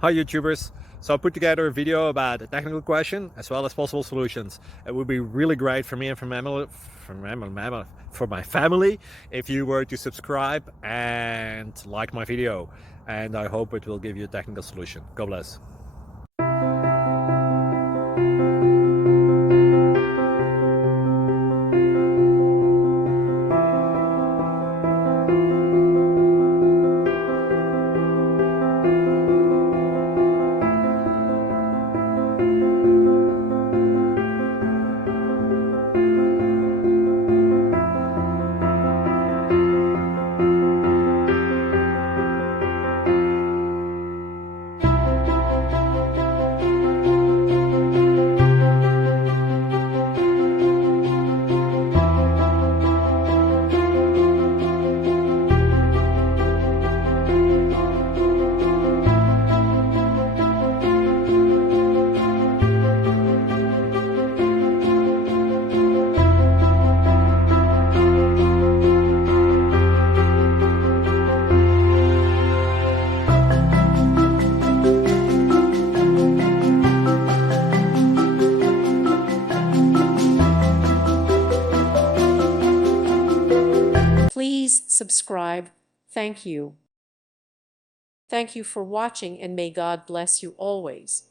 Hi YouTubers! So I put together a video about a technical question as well as possible solutions. It would be really great for me and for my family if you were to subscribe and like my video, and I hope it will give you a technical solution. God bless. Please subscribe. Thank you. Thank you for watching, and may God bless you always.